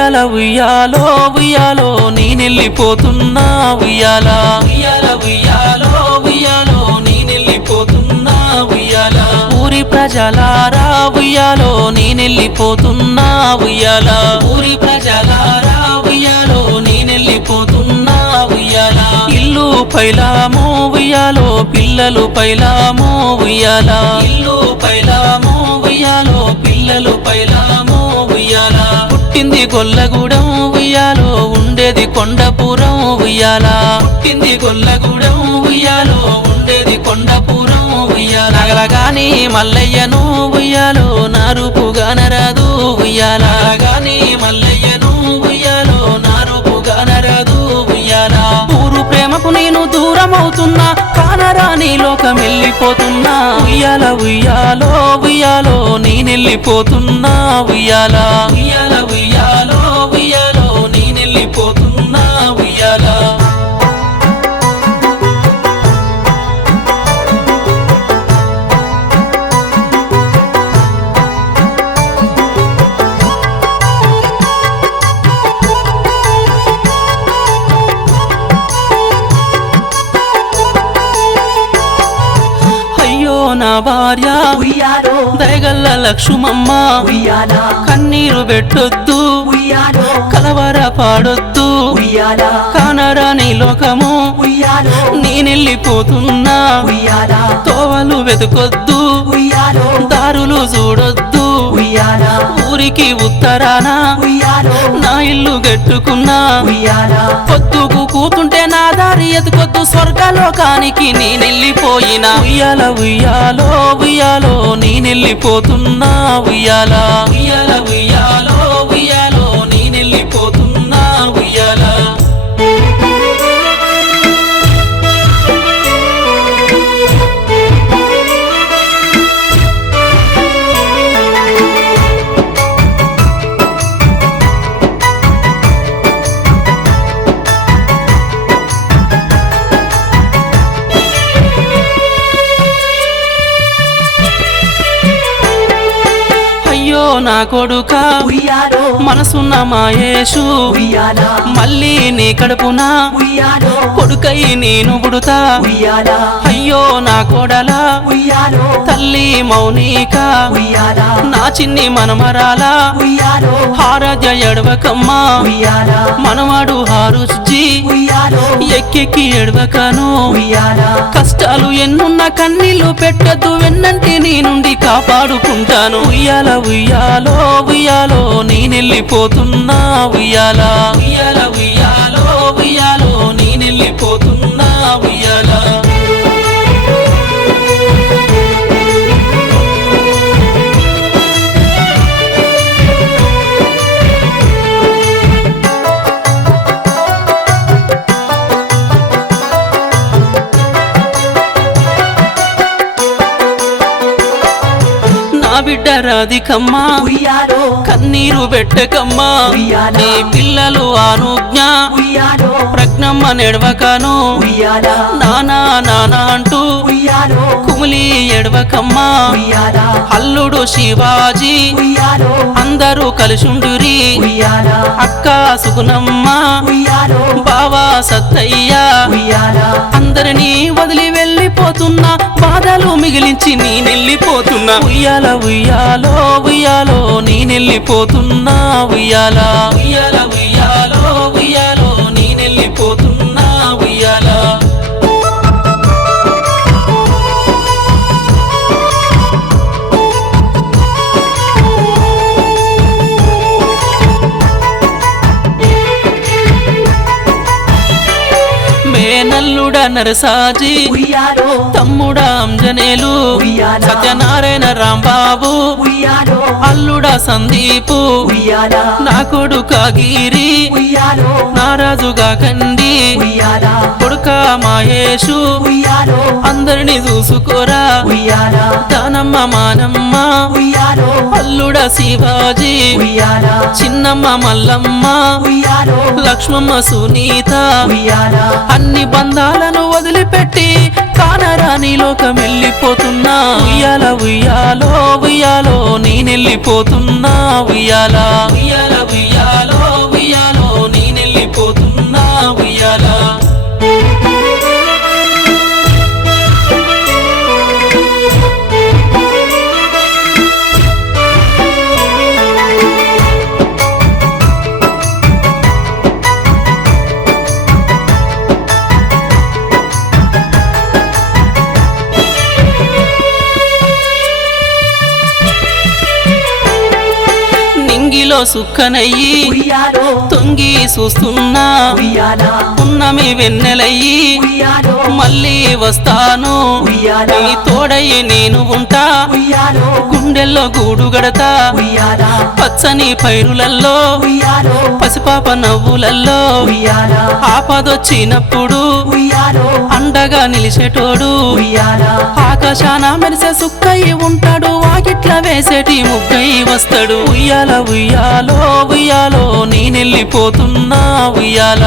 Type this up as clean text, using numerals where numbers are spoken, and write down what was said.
ఉయ్యాల ఉయ్యాలో ఉయ్యాలో నేనెళ్ళిపోతున్నా ఉయ్యాల ఉయ్యాల ఉయ్యాలో ఉయ్యాలో నేనెళ్ళిపోతున్నా ఉయ్యాల ఊరి ప్రజలారా ఉయ్యాలో నేనెళ్ళిపోతున్నా ఉయ్యాల ఊరి ప్రజలారా ఉయ్యాలో నేనెళ్ళిపోతున్నా ఉయ్యాల ఇల్లు పైలామో ఉయ్యాలో పిల్లలు పైలామో ఉయ్యాల ఇల్లు పైలామో ఉయ్యాలో పిల్లలు పైలామో ఉయ్యాల పుట్టింది గొల్లగూడెం ఉయ్యాలో ఉండేది కొండపురం ఉయ్యాల పుట్టింది గొల్లగూడెం ఉయ్యాలో ఉండేది కొండపురం ఉయ్యాల నగలగాని మల్లయ్యను ఉయ్యాలో నా రూపుగానరాదు ఉయ్యాల గాని మల్లయ్యను ఉయ్యాలో నా రూపుగానరాదు ఉయ్యాల ఊరు ప్రేమకు నేను దూరం అవుతున్నా కానరాని లోకం వెళ్ళిపోతున్నా ఉయ్యాల ఉయ్యాలో ఉయ్యాలో నేనెళ్ళిపోతున్నా ఉయ్యాల ఉయ్యాల ఉయ్యాలో ఉయ్యాలో నేనెళ్ళిపోతున్నా ఉయ్యాల నా భార్య ఉయ్యాలో దయగల్ల లక్ష్మమ్మ ఉయ్యాల కన్నీరు పెట్టొద్దు ఉయ్యాలో కలవర పాడొద్దు ఉయ్యాల కానరాని లోకము ఉయ్యాలో నేనెళ్ళిపోతున్నా ఉయ్యాల తోవలు వెతుకొద్దు ఉయ్యాలో దారులు చూడొద్దు ఉయ్యాల ఊరికి ఉత్తరాన ఉయ్యాలో నా ఇల్లు గట్టుకున్నా ఉయ్యాల పొద్దుకు కూతుంటే నా దారి ఎతుకొద్దు స్వర్గలోకానికి నేనెళ్ళిపోయినా ఉయ్యాల ఉయ్యాలో ఉయ్యాలో నేనెళ్ళిపోతున్నా ఉయ్యాల ఉయ్యాల ఉయ్యాలో ఉయ్యాలో నేనెళ్ళిపోతున్నా ఉయ్యాల అయ్యో నా కొడుక ఉయ్యాలో మనసున్న మాయేషు ఉయ్యాల మళ్ళీ నీ కడుపున ఉయ్యాలో కొడుకై నేను పుడుతా ఉయ్యాల అయ్యో నా కోడల ఉయ్యాలో తల్లి మౌనిక ఉయ్యాల నా చిన్ని మనమరాల ఉయ్యాలో హారజ ఎడవకమ్మ ఉయ్యాల మనవాడు హారుజి ఉయ్యాలో ఎక్కెక్కి ఎడవకను ఉయ్యాల కష్టాలు ఎన్నున్న కన్నీళ్లు పెట్టద్దు వెన్నంటి నీ నుండి కాపాడుకుంటాను ఉయ్యాల ఉయ్యాలో ఉయ్యాలో నేనెళ్ళిపోతున్నా ఉయ్యాల ఉయ్యాల ఉయ్యాలో ఉయ్యాలో నేనెళ్ళిపోతున్నా ఉయ్యాల నా బిడ్డ రాధికమ్మా ఉయ్యాలో కన్నీరు పెట్టకమ్మా ఉయ్యాల నీ పిల్లలు అనుజ్ఞ ఉయ్యాలో ప్రజ్ఞమ్మ నెడవకను ఉయ్యాల నానా నానా అంటూ ఉయ్యాలో కుమిలి ఎడవకమ్మా ఉయ్యాల అల్లుడు శివాజీ ఉయ్యాలో అందరూ కలిసుండురి ఉయ్యాల అక్క సుగుణమ్మ ఉయ్యాలో బావా సత్తయ్య ఉయ్యాల అందరినీ వదిలి వెళ్ళిపోతున్నా బాధలు మిగిలించి నేనెళ్ళిపోతున్నా ఉయ్యాల ఉయ్యాలో ఉయ్యాలో నేనెళ్ళిపోతున్నా ఉయ్యాల ఉయ్యాల ఉయ్యాలో ఉయ్యాలో నేనెళ్ళిపోతున్నా ఉయ్యాల మేనల్లుడ నరసాజీ ఉయ్యాలో తమ్ముడా అంజనేలు ఉయ్యాల సత్యనారాయణ రాంబాబు ఉయ్యాలో అల్లుడ సందీపు ఉయ్యాల నా కొడుక గిరి ఉయ్యాలో నారాజుగా కండి ఉయ్యాల కొడుక మహేషు ఉయ్యాలో అందరిని చూసుకోరా ఉయ్యాల దానమ్మ మానమ్మ ఉయ్యాలో అల్లుడ శివాజీ ఉయ్యాల చిన్నమ్మ మల్లమ్మ ఉయ్యాలో లక్ష్మమ్మ సునీత ఉయ్యాల అన్ని బంధాలను వదిలిపెట్టి కానరాని లోకం వెళ్ళిపోతున్నా ఉయ్యాల ఉయ్యాలో ఉయ్యాలో నేనెళ్ళిపోతున్నా ఉయ్యాల ఉయ్యాల ఉయ్యాలో సుక్కనయ్యి ఉయ్యాలో తొంగి చూస్తున్నా ఉయ్యాల పున్నమి వెన్నెలయ్యి ఉయ్యాలో మళ్ళీ వస్తాను ఉయ్యాల నీ తోడయ్యి నేను ఉంటా ఉయ్యాలో గుండెల్లో గూడు గడతా ఉయ్యాల పచ్చని పైరులల్లో ఉయ్యాలో పసిపాప నవ్వులల్లో ఉయ్యాల ఆపదొచ్చినప్పుడు ఉయ్యాలో అండగా నిలిచేటోడు ఉయ్యాల ఆకాశాన మెరిసే సుక్కయి ఉంటాడు వాకిట్ల వేసేటి ముగ్గయి వస్తాడు ఉయ్యాల ఉయ్యాలో ఉయ్యాలో నేనెళ్ళిపోతున్నా ఉయ్యాల